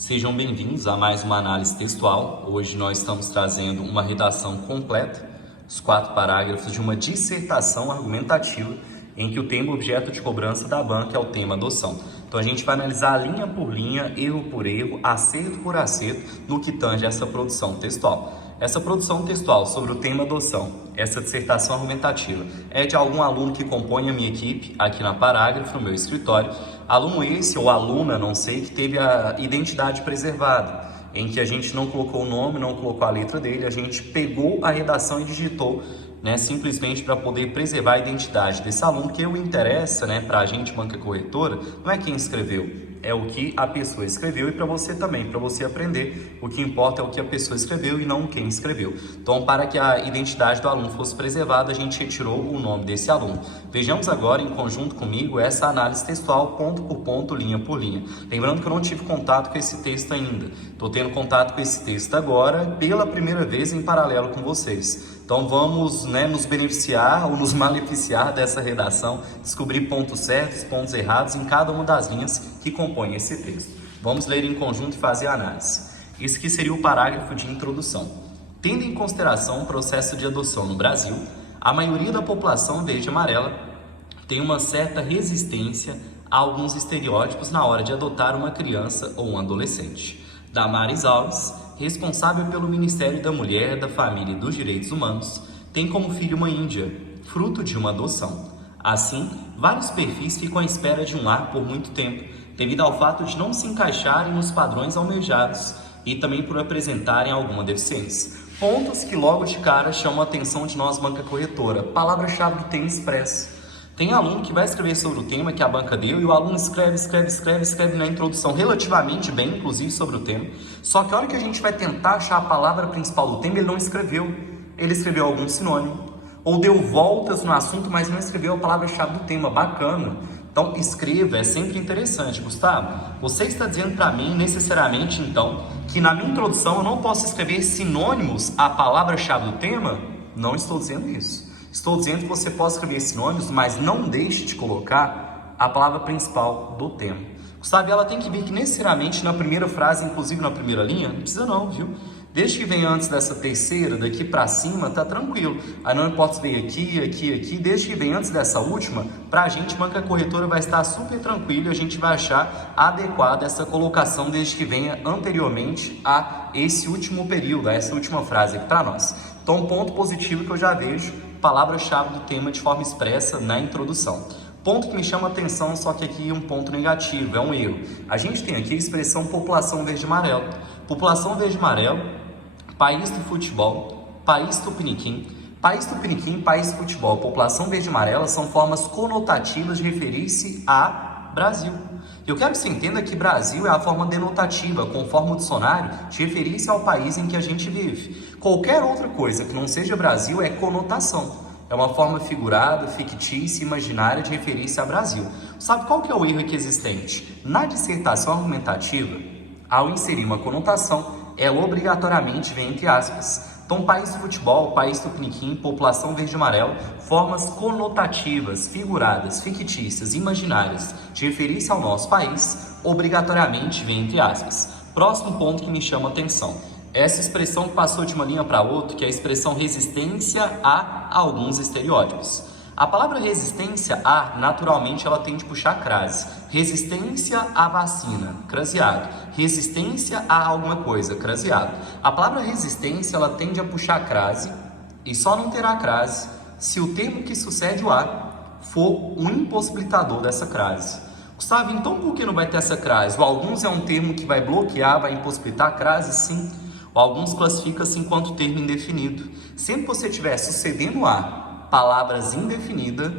Sejam bem-vindos a mais uma análise textual. Hoje nós estamos trazendo uma redação completa, os 4 parágrafos de uma dissertação argumentativa em que o tema objeto de cobrança da banca é o tema adoção. Então a gente vai analisar linha por linha, erro por erro, acerto por acerto no que tange essa produção textual. Essa produção textual sobre o tema adoção, essa dissertação argumentativa, é de algum aluno que compõe a minha equipe aqui na Parágrafo, no meu escritório. Aluno esse ou aluna, não sei, que teve a identidade preservada, em que a gente não colocou o nome, não colocou a letra dele, a gente pegou a redação e digitou, simplesmente para poder preservar a identidade desse aluno, que o interessa, para a gente, banca corretora, não é quem escreveu, é o que a pessoa escreveu, e para você também, para você aprender, o que importa é o que a pessoa escreveu e não quem escreveu. Então, para que a identidade do aluno fosse preservada, a gente retirou o nome desse aluno. Vejamos agora, em conjunto comigo, essa análise textual, ponto por ponto, linha por linha. Lembrando que eu não tive contato com esse texto ainda. Estou tendo contato com esse texto agora, pela primeira vez em paralelo com vocês. Então vamos nos beneficiar ou nos maleficiar dessa redação, descobrir pontos certos, pontos errados em cada uma das linhas que compõem esse texto. Vamos ler em conjunto e fazer a análise. Esse aqui seria o parágrafo de introdução. Tendo em consideração o processo de adoção no Brasil, a maioria da população verde e amarela tem uma certa resistência a alguns estereótipos na hora de adotar uma criança ou um adolescente. Damares Alves, responsável pelo Ministério da Mulher, da Família e dos Direitos Humanos, tem como filho uma índia, fruto de uma adoção. Assim, vários perfis ficam à espera de um lar por muito tempo, devido ao fato de não se encaixarem nos padrões almejados e também por apresentarem alguma deficiência. Pontos que logo de cara chamam a atenção de nós, banca corretora. Palavra-chave do tema expresso. Tem aluno que vai escrever sobre o tema que a banca deu e o aluno escreve na introdução relativamente bem, inclusive sobre o tema. Só que a hora que a gente vai tentar achar a palavra principal do tema, ele não escreveu. Ele escreveu algum sinônimo ou deu voltas no assunto, mas não escreveu a palavra-chave do tema. Bacana. Então, escreva, é sempre interessante. Gustavo, você está dizendo para mim, necessariamente, então, que na minha introdução eu não posso escrever sinônimos à palavra-chave do tema? Não estou dizendo isso. Estou dizendo que você pode escrever sinônimos, mas não deixe de colocar a palavra principal do tema. Gustavo, ela tem que vir que necessariamente na primeira frase, inclusive na primeira linha? Não precisa não, viu? Desde que venha antes dessa terceira, daqui para cima, tá tranquilo. Aí não importa se veio aqui, desde que venha antes dessa última, para a gente, banca corretora vai estar super tranquilo e a gente vai achar adequada essa colocação desde que venha anteriormente a esse último período, a essa última frase aqui para nós. Então, um ponto positivo que eu já vejo, palavra-chave do tema de forma expressa na introdução. Ponto que me chama a atenção, só que aqui um ponto negativo, é um erro. A gente tem aqui a expressão população verde-amarelo. População verde-amarelo, país do futebol, país tupiniquim. País tupiniquim, país do futebol, população verde-amarela são formas conotativas de referir-se a Brasil. Eu quero que você entenda que Brasil é a forma denotativa, conforme o dicionário, de referir-se ao país em que a gente vive. Qualquer outra coisa que não seja Brasil é conotação. É uma forma figurada, fictícia, imaginária de referir-se a Brasil. Sabe qual que é o erro aqui existente? Na dissertação argumentativa, ao inserir uma conotação, ela obrigatoriamente vem entre aspas. Então, país do futebol, país tupiniquim, população verde-amarelo, formas conotativas, figuradas, fictícias, imaginárias de referir-se ao nosso país, obrigatoriamente vem entre aspas. Próximo ponto que me chama a atenção. Essa expressão que passou de uma linha para outra, que é a expressão resistência a alguns estereótipos. A palavra resistência a, naturalmente, ela tende a puxar crase. Resistência à vacina, craseado. Resistência a alguma coisa, craseado. A palavra resistência, ela tende a puxar crase e só não terá crase se o termo que sucede o a for um impossibilitador dessa crase. Gustavo, então por que não vai ter essa crase? O alguns é um termo que vai bloquear, vai impossibilitar a crase? Sim. O alguns classifica-se enquanto termo indefinido. Sempre que você estiver sucedendo a palavras indefinidas,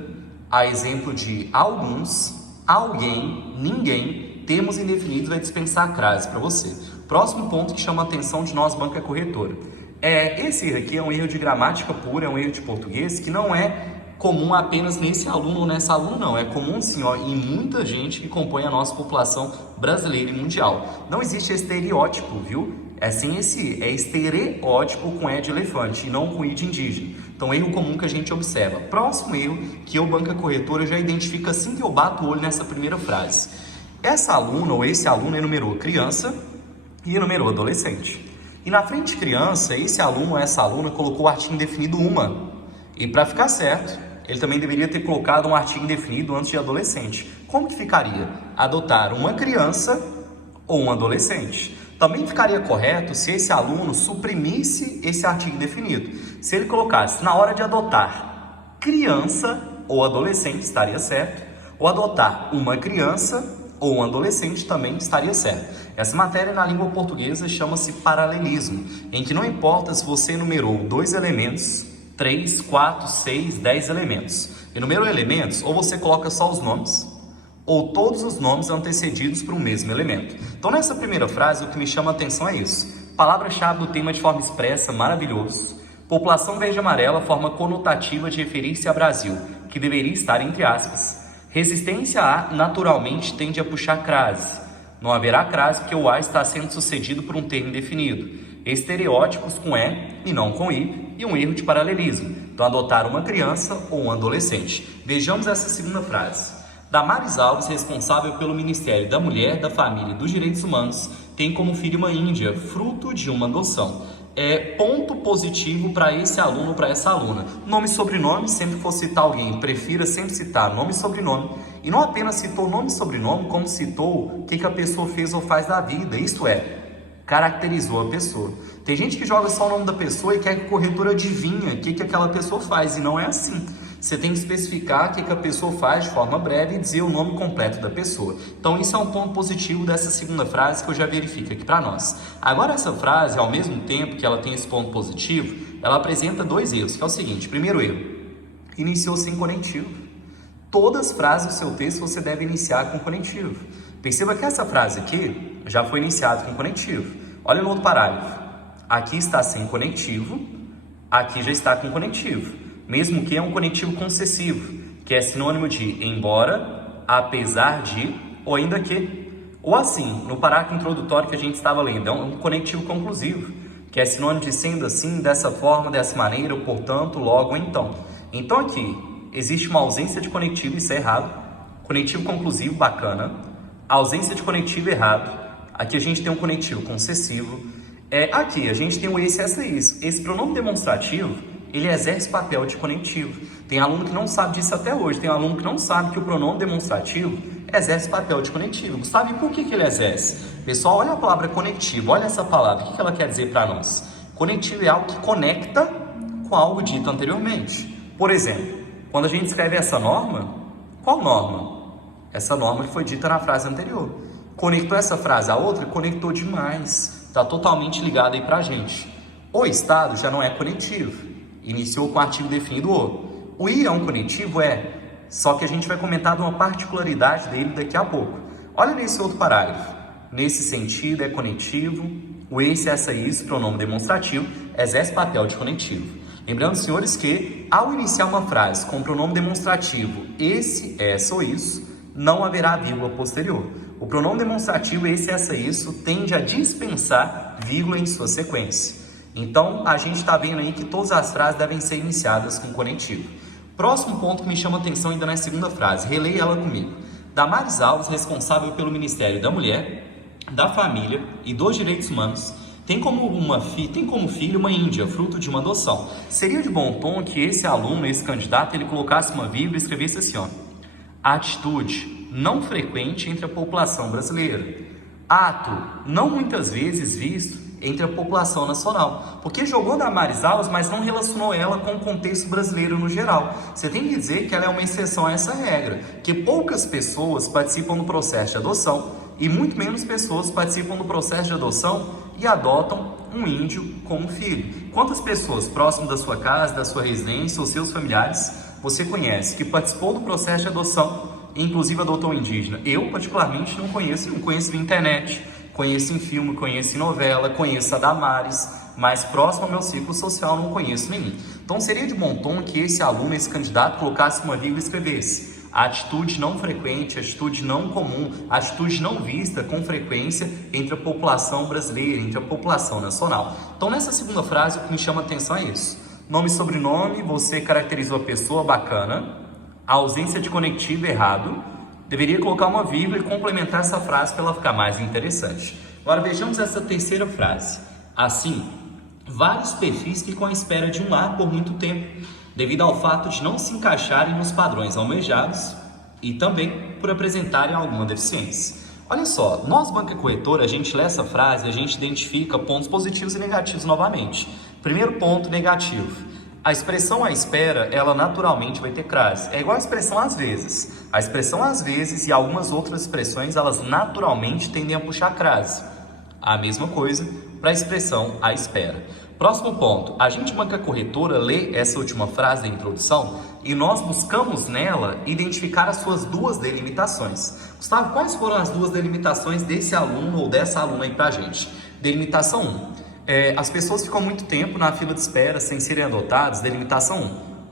a exemplo de alguns, alguém, ninguém, termos indefinidos vai dispensar a crase para você. Próximo ponto que chama a atenção de nós, banca corretora. Esse erro aqui é um erro de gramática pura, é um erro de português que não é comum apenas nesse aluno ou nessa aluna, não. É comum, sim, em muita gente que compõe a nossa população brasileira e mundial. Não existe estereótipo, viu? É estereótipo com E de elefante e não com I de indígena. Então, erro comum que a gente observa. Próximo erro que eu, banca corretora, já identifico assim que eu bato o olho nessa primeira frase. Essa aluna ou esse aluno enumerou criança, e numerou adolescente. E na frente de criança, esse aluno ou essa aluna colocou o artigo indefinido uma. E para ficar certo, ele também deveria ter colocado um artigo indefinido antes de adolescente. Como que ficaria? Adotar uma criança ou um adolescente. Também ficaria correto se esse aluno suprimisse esse artigo indefinido. Se ele colocasse, na hora de adotar criança ou adolescente, estaria certo. Ou adotar uma criança ou um adolescente também estaria certo. Essa matéria na língua portuguesa chama-se paralelismo, em que não importa se você enumerou 2 elementos, 3, 4, 6, 10 elementos. Enumerou elementos, ou você coloca só os nomes, ou todos os nomes antecedidos por um mesmo elemento. Então, nessa primeira frase, o que me chama a atenção é isso. Palavra-chave do tema de forma expressa, maravilhoso. População verde-amarela, forma conotativa de referir-se a Brasil, que deveria estar entre aspas. Resistência a, naturalmente, tende a puxar crase. Não haverá crase porque o A está sendo sucedido por um termo indefinido. Estereótipos com E e não com I, e um erro de paralelismo. Então, adotar uma criança ou um adolescente. Vejamos essa segunda frase. Damares Alves, responsável pelo Ministério da Mulher, da Família e dos Direitos Humanos, tem como filho uma índia, fruto de uma adoção. Ponto positivo para esse aluno ou para essa aluna. Nome e sobrenome, sempre que for citar alguém, prefira sempre citar nome e sobrenome. E não apenas citou nome e sobrenome, como citou o que a pessoa fez ou faz da vida. Isto é, caracterizou a pessoa. Tem gente que joga só o nome da pessoa e quer que o corretor adivinhe o que aquela pessoa faz. E não é assim. Você tem que especificar o que a pessoa faz de forma breve e dizer o nome completo da pessoa. Então, isso é um ponto positivo dessa segunda frase que eu já verifico aqui para nós. Agora, essa frase, ao mesmo tempo que ela tem esse ponto positivo, ela apresenta 2 erros, que é o seguinte. Primeiro erro, iniciou sem conectivo. Todas as frases do seu texto você deve iniciar com conectivo. Perceba que essa frase aqui já foi iniciada com conectivo. Olha no outro parágrafo. Aqui está sem conectivo, aqui já está com conectivo. Mesmo que é um conectivo concessivo, que é sinônimo de embora, apesar de, ou ainda que. Ou assim, no parágrafo introdutório que a gente estava lendo, é um conectivo conclusivo, que é sinônimo de sendo assim, dessa forma, dessa maneira, portanto, logo, ou então. Então aqui, existe uma ausência de conectivo, isso é errado. Conectivo conclusivo, bacana. Ausência de conectivo, errado. Aqui a gente tem um conectivo concessivo. Aqui a gente tem o esse, essa, isso. Esse pronome demonstrativo, ele exerce papel de conectivo. Tem aluno que não sabe disso até hoje. Tem aluno que não sabe que o pronome demonstrativo exerce papel de conectivo. Gustavo, e por que ele exerce? Pessoal, olha a palavra conectivo. Olha essa palavra. O que ela quer dizer para nós? Conectivo é algo que conecta com algo dito anteriormente. Por exemplo, quando a gente escreve essa norma, qual norma? Essa norma que foi dita na frase anterior. Conectou essa frase à outra? Conectou demais. Está totalmente ligado aí para a gente. O estado já não é conectivo. Iniciou com o artigo definido o. O I é um conectivo? Só que a gente vai comentar de uma particularidade dele daqui a pouco. Olha nesse outro parágrafo. Nesse sentido, é conectivo. O esse, essa, isso, pronome demonstrativo, exerce papel de conectivo. Lembrando, senhores, que ao iniciar uma frase com pronome demonstrativo esse, essa ou isso, não haverá vírgula posterior. O pronome demonstrativo esse, essa, isso tende a dispensar vírgula em sua sequência. Então, a gente está vendo aí que todas as frases devem ser iniciadas com conectivo. Próximo ponto que me chama a atenção ainda na segunda frase, releia ela comigo. Damares Alves, responsável pelo Ministério da Mulher, da Família e dos Direitos Humanos, tem como filho uma índia, fruto de uma adoção. Seria de bom tom que esse aluno, esse candidato, ele colocasse uma vírgula e escrevesse assim, ó. Atitude não frequente entre a população brasileira. Ato não muitas vezes visto entre a população nacional, porque jogou Damares Alves, mas não relacionou ela com o contexto brasileiro no geral. Você tem que dizer que ela é uma exceção a essa regra, que poucas pessoas participam do processo de adoção e muito menos pessoas participam do processo de adoção e adotam um índio como filho. Quantas pessoas próximas da sua casa, da sua residência ou seus familiares você conhece que participou do processo de adoção e inclusive adotou um indígena? Eu particularmente não conheço na internet. Conheço em filme, conheço em novela, conheço a Damares, mas próximo ao meu círculo social não conheço nenhum. Então seria de bom tom que esse aluno, esse candidato, colocasse uma vírgula e escrevesse atitude não frequente, atitude não comum, atitude não vista com frequência entre a população brasileira, entre a população nacional. Então nessa segunda frase o que me chama a atenção é isso. Nome e sobrenome, você caracterizou a pessoa, bacana. A ausência de conectivo, errado. Deveria colocar uma vírgula e complementar essa frase para ela ficar mais interessante. Agora vejamos essa terceira frase. Assim, vários perfis ficam à espera de um lar por muito tempo, devido ao fato de não se encaixarem nos padrões almejados e também por apresentarem alguma deficiência. Olha só, nós, banca corretora, a gente lê essa frase e a gente identifica pontos positivos e negativos novamente. Primeiro ponto negativo. A expressão à espera, ela naturalmente vai ter crase. É igual a expressão às vezes. A expressão às vezes e algumas outras expressões, elas naturalmente tendem a puxar crase. A mesma coisa para a expressão à espera. Próximo ponto. A gente, banca corretora, lê essa última frase da introdução e nós buscamos nela identificar as suas duas delimitações. Gustavo, quais foram as duas delimitações desse aluno ou dessa aluna aí para a gente? Delimitação 1. As pessoas ficam muito tempo na fila de espera sem serem adotadas. Delimitação 1.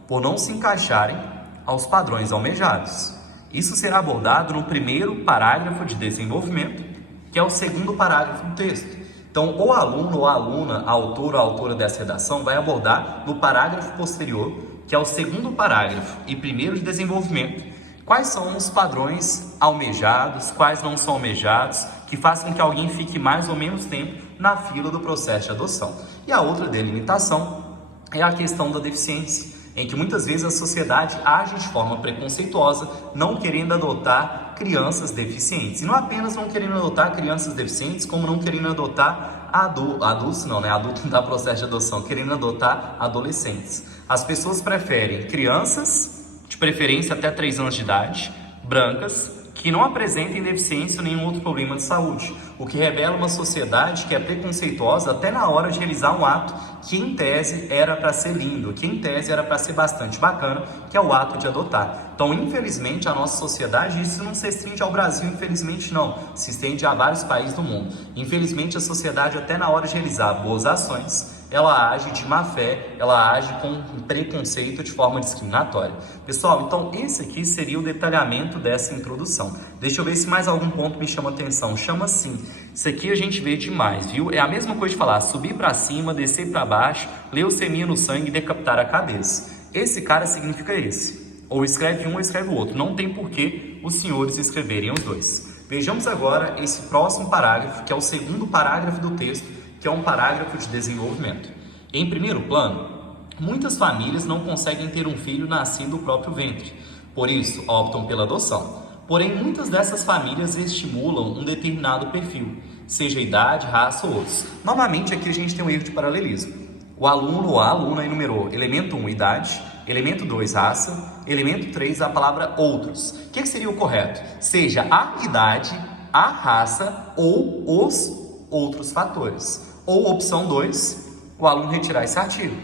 Por não se encaixarem aos padrões almejados. Isso será abordado no primeiro parágrafo de desenvolvimento, que é o segundo parágrafo do texto. Então, o aluno ou a aluna, autor ou autora dessa redação, vai abordar no parágrafo posterior, que é o segundo parágrafo e primeiro de desenvolvimento, quais são os padrões almejados, quais não são almejados, que fazem com que alguém fique mais ou menos tempo na fila do processo de adoção. E a outra delimitação é a questão da deficiência, em que muitas vezes a sociedade age de forma preconceituosa, não querendo adotar crianças deficientes. E não apenas não querendo adotar crianças deficientes, como não querendo adotar adultos não dá processo de adoção, querendo adotar adolescentes. As pessoas preferem crianças, de preferência até 3 anos de idade, brancas, que não apresentem deficiência ou nenhum outro problema de saúde, o que revela uma sociedade que é preconceituosa até na hora de realizar um ato que em tese era para ser lindo, que em tese era para ser bastante bacana, que é o ato de adotar. Então, infelizmente, a nossa sociedade, isso não se restringe ao Brasil, infelizmente não, se estende a vários países do mundo. Infelizmente, a sociedade até na hora de realizar boas ações, ela age de má fé, ela age com preconceito de forma discriminatória. Pessoal, então esse aqui seria o detalhamento dessa introdução. Deixa eu ver se mais algum ponto me chama atenção. Chama sim. Isso aqui a gente vê demais, viu? É a mesma coisa de falar subir para cima, descer para baixo, leucemia no sangue e decapitar a cabeça. Esse cara significa esse. Ou escreve um ou escreve o outro. Não tem por que os senhores escreverem os dois. Vejamos agora esse próximo parágrafo, que é o segundo parágrafo do texto, que é um parágrafo de desenvolvimento. Em primeiro plano, muitas famílias não conseguem ter um filho nascido do próprio ventre, por isso optam pela adoção. Porém, muitas dessas famílias estimulam um determinado perfil, seja idade, raça ou outros. Novamente, aqui a gente tem um erro de paralelismo. O aluno ou a aluna enumerou elemento 1, idade, elemento 2, raça, elemento 3, a palavra outros. O que seria o correto? Seja a idade, a raça ou os outros fatores. Ou opção 2, o aluno retirar esse artigo.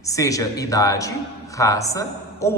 Seja idade, raça ou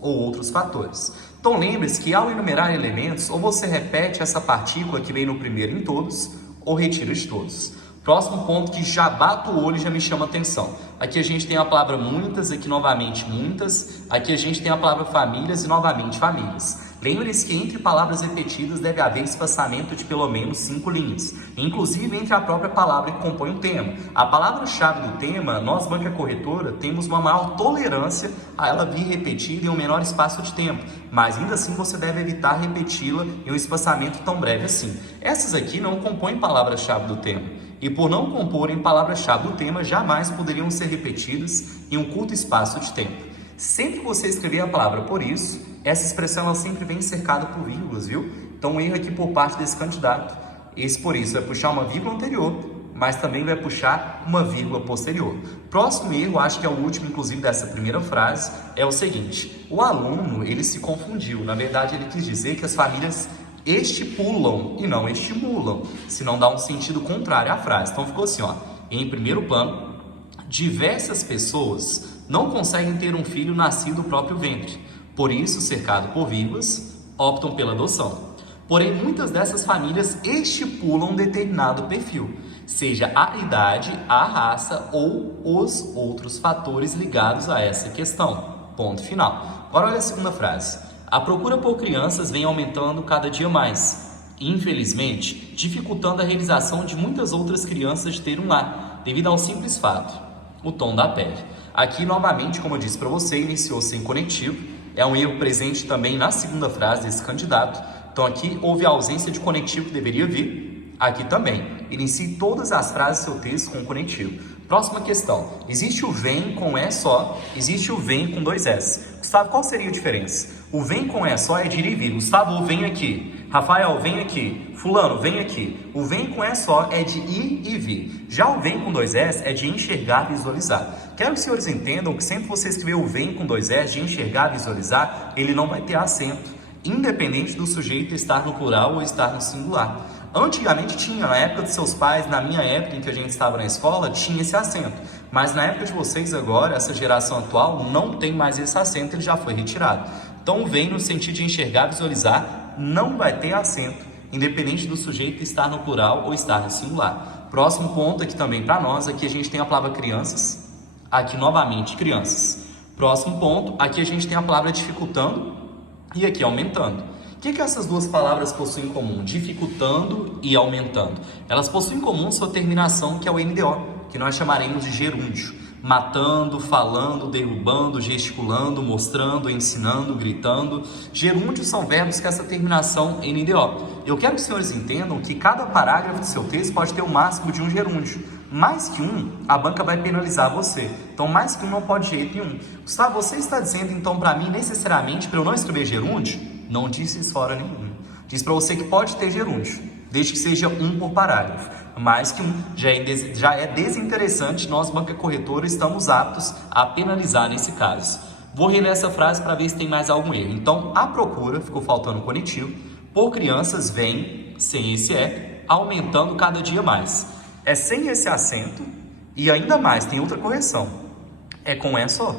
outros fatores. Então lembre-se que ao enumerar elementos, ou você repete essa partícula que vem no primeiro em todos, ou retira de todos. Próximo ponto que já bato o olho e já me chama atenção. Aqui a gente tem a palavra muitas, aqui novamente muitas. Aqui a gente tem a palavra famílias e novamente famílias. Lembre-se que entre palavras repetidas deve haver espaçamento de pelo menos 5 linhas, inclusive entre a própria palavra que compõe o tema. A palavra-chave do tema, nós, banca corretora, temos uma maior tolerância a ela vir repetida em um menor espaço de tempo, mas ainda assim você deve evitar repeti-la em um espaçamento tão breve assim. Essas aqui não compõem palavra-chave do tema, e por não comporem palavra-chave do tema, jamais poderiam ser repetidas em um curto espaço de tempo. Sempre que você escrever a palavra por isso, essa expressão ela sempre vem cercada por vírgulas, viu? Então, um erro aqui por parte desse candidato. Esse, por isso, vai puxar uma vírgula anterior, mas também vai puxar uma vírgula posterior. Próximo erro, acho que é o último, inclusive, dessa primeira frase, é o seguinte. O aluno, ele se confundiu. Na verdade, ele quis dizer que as famílias estipulam e não estimulam, senão dá um sentido contrário à frase. Então, ficou assim, ó. Em primeiro plano, diversas pessoas não conseguem ter um filho nascido do próprio ventre. Por isso, cercado por vírgulas, optam pela adoção. Porém, muitas dessas famílias estipulam um determinado perfil, seja a idade, a raça ou os outros fatores ligados a essa questão. Ponto final. Agora olha a segunda frase. A procura por crianças vem aumentando cada dia mais, infelizmente, dificultando a realização de muitas outras crianças de ter um lar, devido a um simples fato, o tom da pele. Aqui, novamente, como eu disse para você, iniciou sem conectivo. É um erro presente também na segunda frase desse candidato. Então aqui houve a ausência de conectivo que deveria vir. Aqui também. inicie todas as frases do seu texto com o conectivo. Próxima questão. Existe o vem com E só, existe o vem com 2 S. Gustavo, qual seria a diferença? O vem com E só é de ir e vir. Gustavo, vem aqui. Rafael, vem aqui. Fulano, vem aqui. O vem com E só é de ir e vir. Já o vem com 2 S é de enxergar, visualizar. Quero que os senhores entendam que sempre que você escrever o vem com 2 S, de enxergar, visualizar, ele não vai ter acento, independente do sujeito estar no plural ou estar no singular. Antigamente tinha, na época dos seus pais, na minha época em que a gente estava na escola, tinha esse acento. Mas na época de vocês agora, essa geração atual, não tem mais esse acento, ele já foi retirado. Então vem no sentido de enxergar, visualizar, não vai ter acento, independente do sujeito estar no plural ou estar no singular. Próximo ponto aqui também para nós, aqui a gente tem a palavra crianças, aqui novamente crianças. Próximo ponto, aqui a gente tem a palavra dificultando e aqui aumentando. O que essas duas palavras possuem em comum? Dificultando e aumentando. Elas possuem em comum sua terminação, que é o NDO, que nós chamaremos de gerúndio. Matando, falando, derrubando, gesticulando, mostrando, ensinando, gritando. Gerúndios são verbos com essa terminação NDO. Eu quero que os senhores entendam que cada parágrafo do seu texto pode ter o máximo de um gerúndio. Mais que um, a banca vai penalizar você. Então, mais que um não pode de jeito nenhum. Gustavo, você está dizendo então para mim, necessariamente, para eu não escrever gerúndio? Não disse isso hora nenhuma. Diz para você que pode ter gerúndio, desde que seja um por parágrafo. Mais que um já é desinteressante, nós, banca corretora, estamos aptos a penalizar nesse caso. Vou reler essa frase para ver se tem mais algum erro. Então, a procura, ficou faltando o conectivo, por crianças vem, sem esse E, aumentando cada dia mais. É sem esse acento e ainda mais, tem outra correção. É com E só.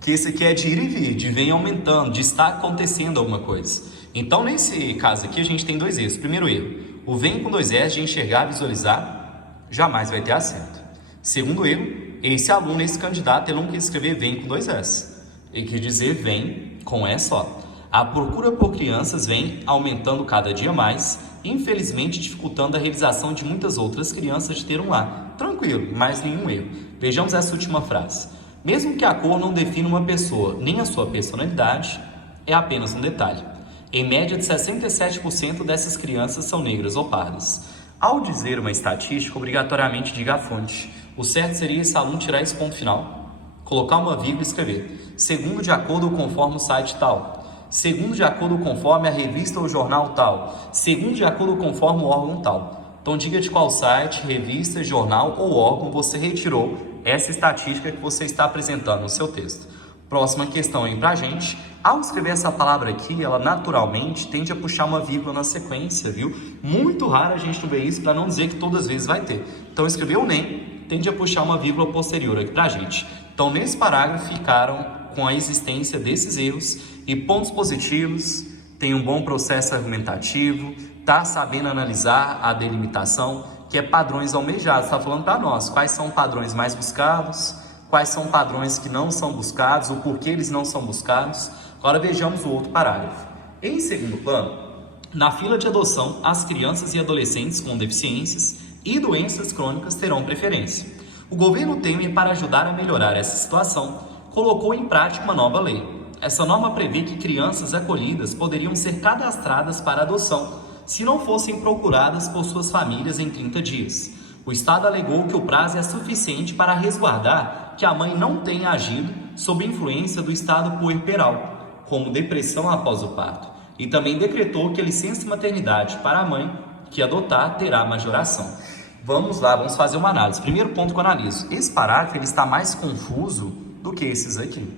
Que esse aqui é de ir e vir, de vem aumentando, de estar acontecendo alguma coisa. Então, nesse caso aqui, a gente tem 2 erros. Primeiro erro, o vem com 2 S de enxergar, visualizar, jamais vai ter acento. Segundo erro, esse aluno, esse candidato, ele não quis escrever vem com 2 S. Ele quis dizer vem com E só. A procura por crianças vem aumentando cada dia mais, infelizmente dificultando a realização de muitas outras crianças de ter um lar. Tranquilo, mais nenhum erro. Vejamos essa última frase. Mesmo que a cor não defina uma pessoa, nem a sua personalidade, é apenas um detalhe. Em média de 67% dessas crianças são negras ou pardas. Ao dizer uma estatística, obrigatoriamente diga a fonte. O certo seria esse aluno tirar esse ponto final, colocar uma vírgula e escrever. Segundo de acordo conforme o site tal. Segundo de acordo conforme a revista ou jornal tal. Segundo de acordo conforme o órgão tal. Então diga de qual site, revista, jornal ou órgão você retirou essa estatística que você está apresentando no seu texto. Próxima questão aí pra gente. Ao escrever essa palavra aqui, ela naturalmente tende a puxar uma vírgula na sequência, viu? Muito raro a gente não ver isso, para não dizer que todas as vezes vai ter. Então, escrever o NEM tende a puxar uma vírgula posterior aqui pra gente. Então, nesse parágrafo ficaram com a existência desses erros e pontos positivos, tem um bom processo argumentativo, tá sabendo analisar a delimitação, que é padrões almejados. Está falando para nós quais são padrões mais buscados, quais são padrões que não são buscados, o porquê eles não são buscados. Agora vejamos o outro parágrafo. Em segundo plano, na fila de adoção, as crianças e adolescentes com deficiências e doenças crônicas terão preferência. O governo Temer, para ajudar a melhorar essa situação, colocou em prática uma nova lei. Essa norma prevê que crianças acolhidas poderiam ser cadastradas para adoção, se não fossem procuradas por suas famílias em 30 dias. O Estado alegou que o prazo é suficiente para resguardar que a mãe não tenha agido sob influência do estado puerperal, como depressão após o parto, e também decretou que a licença maternidade para a mãe que adotar terá majoração. Vamos lá, vamos fazer uma análise. Primeiro ponto que eu analiso. Esse parágrafo ele está mais confuso do que esses aqui.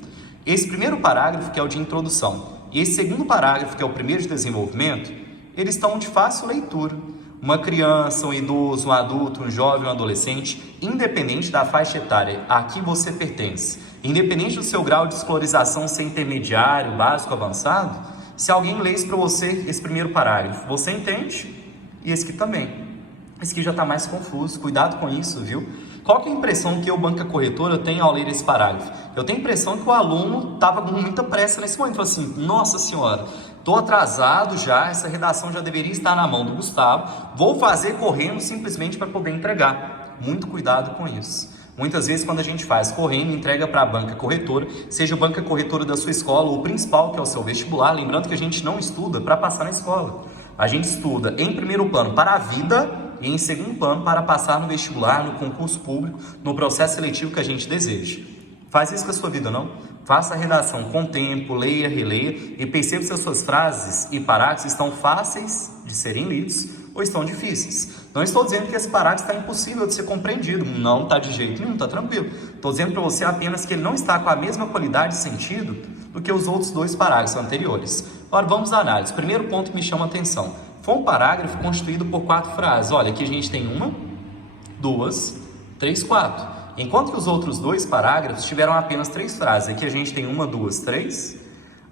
Esse primeiro parágrafo, que é o de introdução, e esse segundo parágrafo, que é o primeiro de desenvolvimento, eles estão de fácil leitura. Uma criança, um idoso, um adulto, um jovem, um adolescente, independente da faixa etária a que você pertence, independente do seu grau de escolarização ser intermediário, básico, avançado, se alguém lê isso para você, esse primeiro parágrafo, você entende, e esse aqui também. Esse aqui já está mais confuso, cuidado com isso, viu? Qual que é a impressão que eu, banca corretora, tenho ao ler esse parágrafo? Eu tenho a impressão que o aluno estava com muita pressa nesse momento, falou assim, nossa senhora, estou atrasado já, essa redação já deveria estar na mão do Gustavo, vou fazer correndo simplesmente para poder entregar. Muito cuidado com isso. Muitas vezes quando a gente faz correndo, entrega para a banca corretora, seja a banca corretora da sua escola ou o principal, que é o seu vestibular, lembrando que a gente não estuda para passar na escola. A gente estuda em primeiro plano para a vida e em segundo plano para passar no vestibular, no concurso público, no processo seletivo que a gente deseja. Faz isso com a sua vida, não? Faça a redação com tempo, leia, releia e perceba se as suas frases e parágrafos estão fáceis de serem lidos ou estão difíceis. Não estou dizendo que esse parágrafo está impossível de ser compreendido. Não está de jeito nenhum, está tranquilo. Estou dizendo para você apenas que ele não está com a mesma qualidade e sentido do que os outros dois parágrafos anteriores. Agora vamos à análise. Primeiro ponto que me chama a atenção. Foi um parágrafo constituído por 4 frases. Olha, aqui a gente tem 1, 2, 3, 4. Enquanto que os outros 2 parágrafos tiveram apenas 3 frases. Aqui a gente tem 1, 2, 3.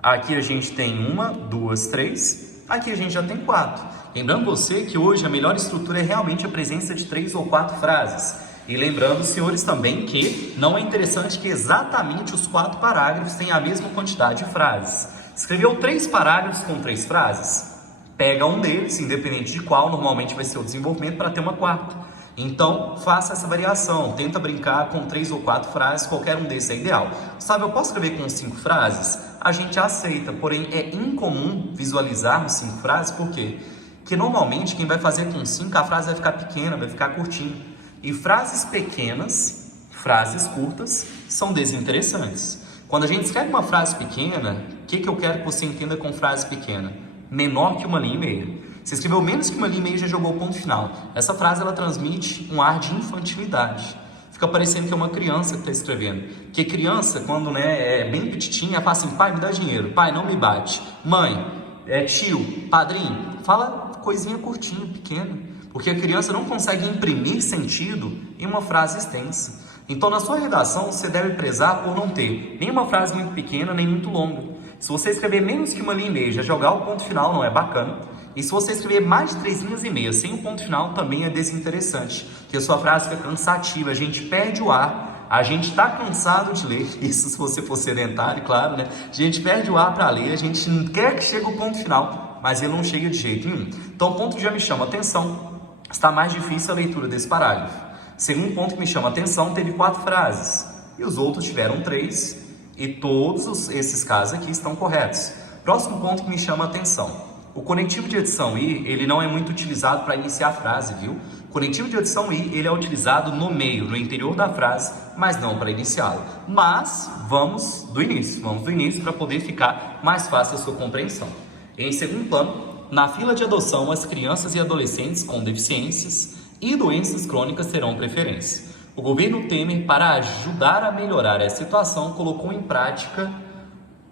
Aqui a gente tem 1, 2, 3. Aqui a gente já tem 4. Lembrando você que hoje a melhor estrutura é realmente a presença de 3 ou 4 frases. E lembrando os senhores também que não é interessante que exatamente os 4 parágrafos tenham a mesma quantidade de frases. Escreveu 3 parágrafos com 3 frases? Pega um deles, independente de qual, normalmente vai ser o desenvolvimento para ter uma 4ª. Então, faça essa variação, tenta brincar com 3 ou 4 frases, qualquer um desses é ideal. Sabe, eu posso escrever com 5 frases? A gente aceita, porém é incomum visualizarmos 5 frases, por quê? Porque normalmente quem vai fazer com 5, a frase vai ficar pequena, vai ficar curtinha. E frases pequenas, frases curtas, são desinteressantes. Quando a gente escreve uma frase pequena, o que eu quero que você entenda com frase pequena? Menor que 1,5 linha. Você escreveu menos que 1,5 linha e já jogou o ponto final. Essa frase ela transmite um ar de infantilidade. Fica parecendo que é uma criança que está escrevendo. Porque criança, quando é bem petitinha, fala assim: pai, me dá dinheiro. Pai, não me bate. Mãe, tio, padrinho. Fala coisinha curtinha, pequena. Porque a criança não consegue imprimir sentido em uma frase extensa. Então, na sua redação, você deve prezar por não ter nem uma frase muito pequena, nem muito longa. Se você escrever menos que 1,5 linha e já jogar o ponto final, não é bacana. E se você escrever mais de 3,5 linhas sem o ponto final, também é desinteressante. Porque a sua frase fica cansativa, a gente perde o ar, a gente está cansado de ler. Isso se você for sedentário, claro, né? A gente perde o ar para ler, a gente quer que chegue o ponto final, mas ele não chega de jeito nenhum. Então, o ponto que já me chama a atenção, está mais difícil a leitura desse parágrafo. Segundo ponto que me chama a atenção, teve 4 frases. E os outros tiveram 3. E todos esses casos aqui estão corretos. Próximo ponto que me chama a atenção. O conectivo de adição "e", ele não é muito utilizado para iniciar a frase, viu? O conectivo de adição "e", ele é utilizado no meio, no interior da frase, mas não para iniciá-la. Mas vamos do início para poder ficar mais fácil a sua compreensão. Em segundo plano, na fila de adoção, as crianças e adolescentes com deficiências e doenças crônicas terão preferência. O governo Temer, para ajudar a melhorar essa situação, colocou em prática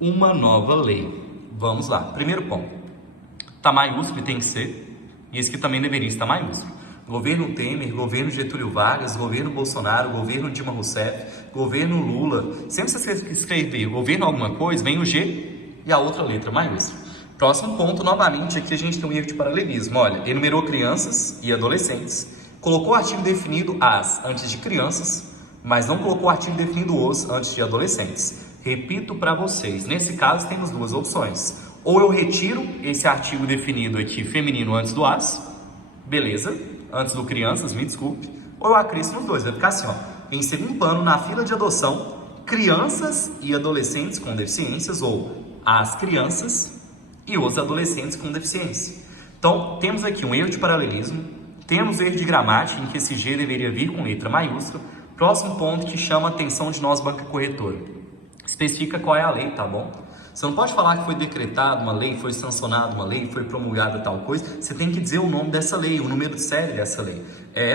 uma nova lei. Vamos lá. Primeiro ponto. Está maiúsculo e tem que ser. E esse aqui também deveria estar maiúsculo. Governo Temer, governo Getúlio Vargas, governo Bolsonaro, governo Dilma Rousseff, governo Lula. Sempre que você escrever governo alguma coisa, vem o G e a outra letra maiúscula. Próximo ponto, novamente, aqui a gente tem um erro de paralelismo. Olha, enumerou crianças e adolescentes, colocou o artigo definido as antes de crianças, mas não colocou o artigo definido os antes de adolescentes. Repito para vocês, nesse caso temos 2 opções. Ou eu retiro esse artigo definido aqui, feminino, antes do as, beleza, antes do crianças, me desculpe, ou eu acresço nos 2, vai ficar assim, ó, em segundo plano, na fila de adoção, crianças e adolescentes com deficiências, ou as crianças e os adolescentes com deficiência. Então, temos aqui um erro de paralelismo, temos erro de gramática, em que esse G deveria vir com letra maiúscula. Próximo ponto que chama a atenção de nós, banca corretora. Especifica qual é a lei, tá bom? Você não pode falar que foi decretada uma lei, foi sancionada uma lei, foi promulgada tal coisa. Você tem que dizer o nome dessa lei, o número de série dessa lei.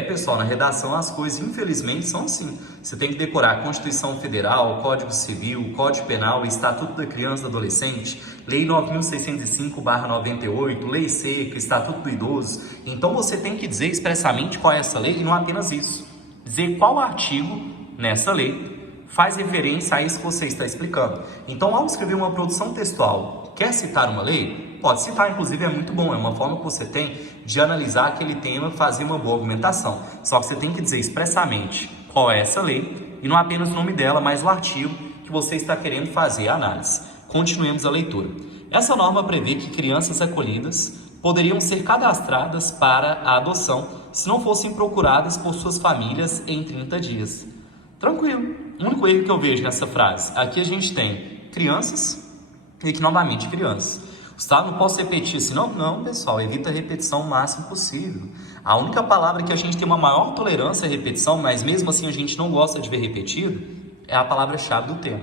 Pessoal, na redação as coisas, infelizmente, são assim. Você tem que decorar a Constituição Federal, Código Civil, Código Penal, Estatuto da Criança e Adolescente, Lei 9.605/98, Lei Seca, Estatuto do Idoso. Então, você tem que dizer expressamente qual é essa lei e não apenas isso. Dizer qual artigo nessa lei faz referência a isso que você está explicando. Então, ao escrever uma produção textual, quer citar uma lei? Pode citar, inclusive é muito bom, é uma forma que você tem de analisar aquele tema, fazer uma boa argumentação. Só que você tem que dizer expressamente qual é essa lei, e não apenas o nome dela, mas o artigo que você está querendo fazer a análise. Continuemos a leitura. Essa norma prevê que crianças acolhidas poderiam ser cadastradas para a adoção se não fossem procuradas por suas famílias em 30 dias. Tranquilo. O único erro que eu vejo nessa frase, aqui a gente tem crianças e aqui novamente crianças. Gustavo, não posso repetir assim. Não, não, pessoal, evita a repetição o máximo possível. A única palavra que a gente tem uma maior tolerância à repetição, mas mesmo assim a gente não gosta de ver repetido, é a palavra-chave do tema.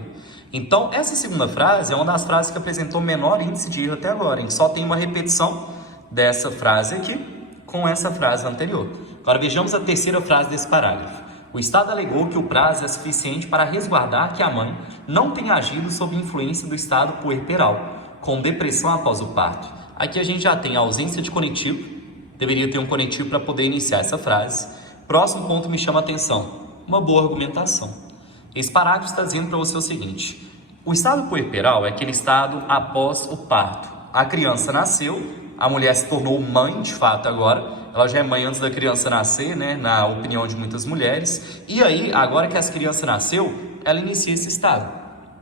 Então, essa segunda frase é uma das frases que apresentou menor índice de erro até agora. A gente só tem uma repetição dessa frase aqui com essa frase anterior. Agora vejamos a terceira frase desse parágrafo. O Estado alegou que o prazo é suficiente para resguardar que a mãe não tenha agido sob influência do estado puerperal, com depressão após o parto. Aqui a gente já tem a ausência de conectivo, deveria ter um conectivo para poder iniciar essa frase. Próximo ponto me chama a atenção, uma boa argumentação. Esse parágrafo está dizendo para você o seguinte: o estado puerperal é aquele estado após o parto. A criança nasceu, a mulher se tornou mãe de fato agora, ela já é mãe antes da criança nascer, né, na opinião de muitas mulheres, e aí, agora que essa criança nasceu, ela inicia esse estado,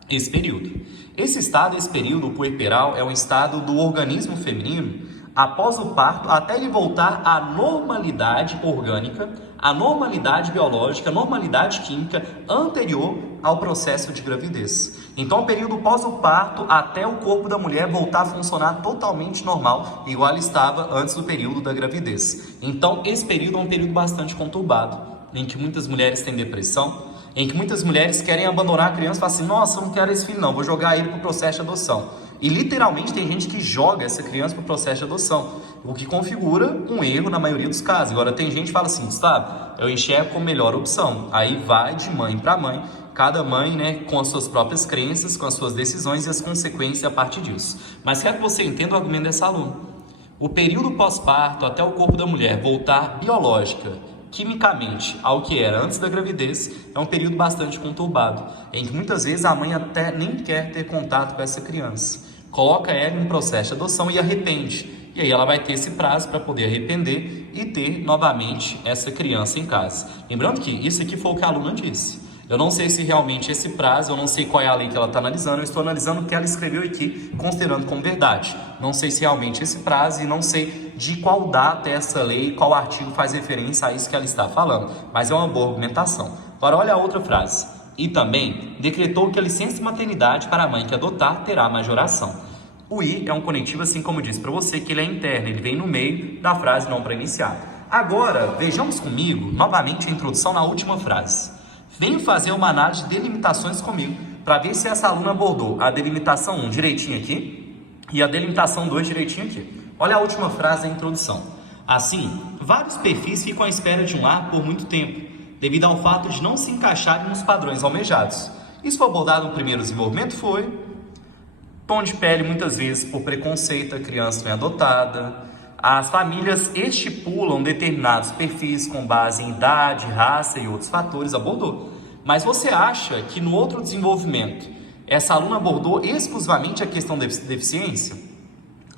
esse período. Esse período, o puerperal, é um estado do organismo feminino após o parto, até ele voltar à normalidade orgânica, à normalidade biológica, à normalidade química anterior ao processo de gravidez. Então, o período pós o parto, até o corpo da mulher voltar a funcionar totalmente normal, igual ele estava antes do período da gravidez. Então, esse período é um período bastante conturbado, em que muitas mulheres têm depressão, em que muitas mulheres querem abandonar a criança e falam assim: nossa, eu não quero esse filho não, vou jogar ele para o processo de adoção. E literalmente tem gente que joga essa criança para o processo de adoção, o que configura um erro na maioria dos casos. Agora tem gente que fala assim: Gustavo, eu enxergo como melhor opção. Aí vai de mãe para mãe, cada mãe, né, com as suas próprias crenças, com as suas decisões e as consequências a partir disso. Mas quero que você entenda o argumento dessa aluna. O período pós-parto até o corpo da mulher voltar biológica, quimicamente, ao que era antes da gravidez, é um período bastante conturbado, em que muitas vezes a mãe até nem quer ter contato com essa criança. Coloca ela em processo de adoção e arrepende. E aí ela vai ter esse prazo para poder arrepender e ter novamente essa criança em casa. Lembrando que isso aqui foi o que a aluna disse. Eu não sei se realmente esse prazo, eu não sei qual é a lei que ela está analisando, eu estou analisando o que ela escreveu aqui, considerando como verdade. Não sei se realmente esse prazo e não sei de qual data é essa lei, qual artigo faz referência a isso que ela está falando, mas é uma boa argumentação. Agora olha a outra frase. E também decretou que a licença de maternidade para a mãe que adotar terá majoração. O I é um conectivo, assim como eu disse para você, que ele é interno, ele vem no meio da frase não para iniciar. Agora, vejamos comigo novamente a introdução na última frase. Venha fazer uma análise de delimitações comigo, para ver se essa aluna abordou a delimitação 1 direitinho aqui e a delimitação 2 direitinho aqui. Olha a última frase da introdução. Assim, vários perfis ficam à espera de um lar por muito tempo, devido ao fato de não se encaixarem nos padrões almejados. Isso foi abordado no primeiro desenvolvimento? Foi. Tom de pele, muitas vezes, por preconceito, a criança não é adotada. As famílias estipulam determinados perfis com base em idade, raça e outros fatores, abordou. Mas você acha que no outro desenvolvimento, essa aluna abordou exclusivamente a questão da deficiência?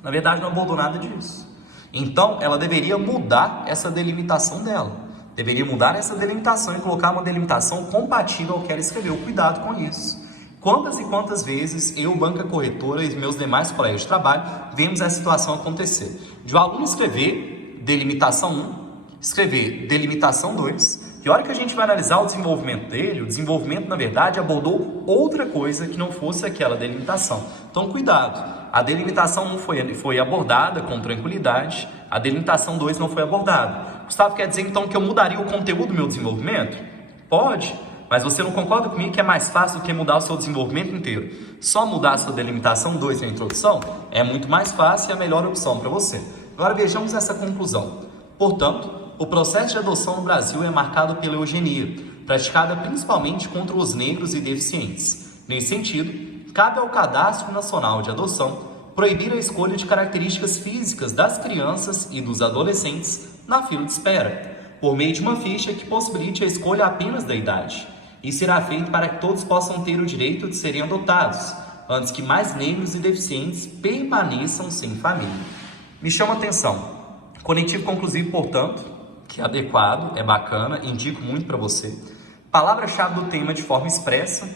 Na verdade, não abordou nada disso. Então, ela deveria mudar essa delimitação dela. Deveria mudar essa delimitação e colocar uma delimitação compatível ao que ela escreveu. Cuidado com isso. Quantas e quantas vezes eu, banca corretora e meus demais colegas de trabalho, vemos essa situação acontecer. De o aluno escrever delimitação 1, escrever delimitação 2, e a hora que a gente vai analisar o desenvolvimento dele, o desenvolvimento, na verdade, abordou outra coisa que não fosse aquela delimitação. Então, cuidado. A delimitação 1 foi abordada com tranquilidade, a delimitação 2 não foi abordada. Gustavo, quer dizer, então, que eu mudaria o conteúdo do meu desenvolvimento? Pode. Mas você não concorda comigo que é mais fácil do que mudar o seu desenvolvimento inteiro? Só mudar a sua delimitação 2 na introdução é muito mais fácil e é a melhor opção para você. Agora vejamos essa conclusão. Portanto, o processo de adoção no Brasil é marcado pela eugenia, praticada principalmente contra os negros e deficientes. Nesse sentido, cabe ao Cadastro Nacional de Adoção proibir a escolha de características físicas das crianças e dos adolescentes na fila de espera, por meio de uma ficha que possibilite a escolha apenas da idade. Isso será feito para que todos possam ter o direito de serem adotados, antes que mais negros e deficientes permaneçam sem família. Me chama a atenção. Conectivo conclusivo, portanto, que é adequado, é bacana, indico muito para você. Palavra-chave do tema de forma expressa,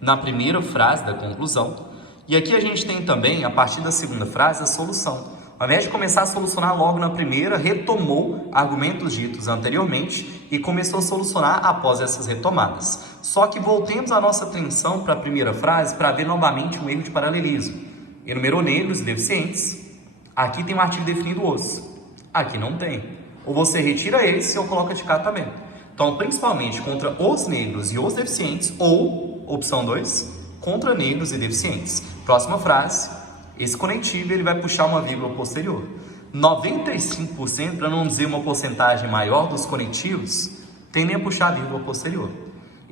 na primeira frase da conclusão. E aqui a gente tem também, a partir da segunda frase, a solução. Ao invés de começar a solucionar logo na primeira, retomou argumentos ditos anteriormente e começou a solucionar após essas retomadas. Só que voltemos a nossa atenção para a primeira frase para ver novamente um erro de paralelismo. Enumerou negros e deficientes. Aqui tem um artigo definido os. Aqui não tem. Ou você retira esse ou coloca de cá também. Então, principalmente contra os negros e os deficientes, ou, opção 2, contra negros e deficientes. Próxima frase, esse conectivo ele vai puxar uma vírgula posterior. 95%, para não dizer uma porcentagem maior dos conectivos, tendem a puxar a vírgula posterior.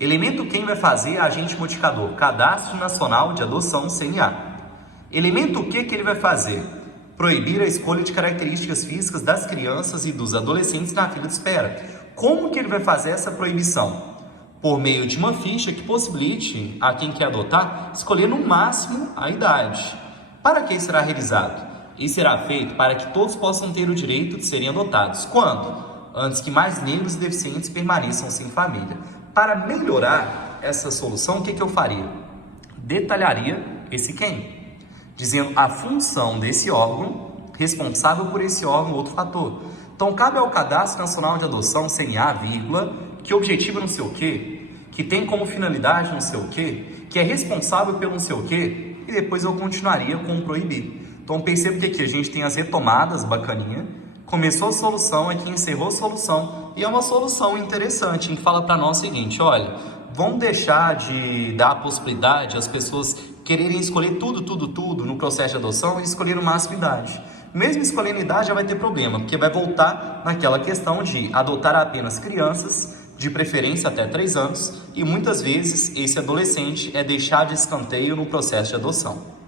Elemento quem vai fazer agente modificador? Cadastro Nacional de Adoção, CNA. Elemento o que ele vai fazer? Proibir a escolha de características físicas das crianças e dos adolescentes na fila de espera. Como que ele vai fazer essa proibição? Por meio de uma ficha que possibilite a quem quer adotar escolher no máximo a idade. Para que será realizado? Isso será feito para que todos possam ter o direito de serem adotados. Quando? Antes que mais negros e deficientes permaneçam sem família. Para melhorar essa solução, o que eu faria? Detalharia esse quem, dizendo a função desse órgão, responsável por esse órgão, outro fator. Então, cabe ao Cadastro Nacional de Adoção, CNA, vírgula, que objetiva não sei o quê, que tem como finalidade não sei o quê, que é responsável pelo não sei o quê, e depois eu continuaria com o proibir. Então, perceba que aqui a gente tem as retomadas, bacaninha, começou a solução, aqui encerrou a solução, e é uma solução interessante, que fala para nós o seguinte, olha, vamos deixar de dar a possibilidade às pessoas quererem escolher tudo no processo de adoção e escolher o máximo idade. Mesmo escolhendo idade já vai ter problema, porque vai voltar naquela questão de adotar apenas crianças, de preferência até 3 anos, e muitas vezes esse adolescente é deixado de escanteio no processo de adoção.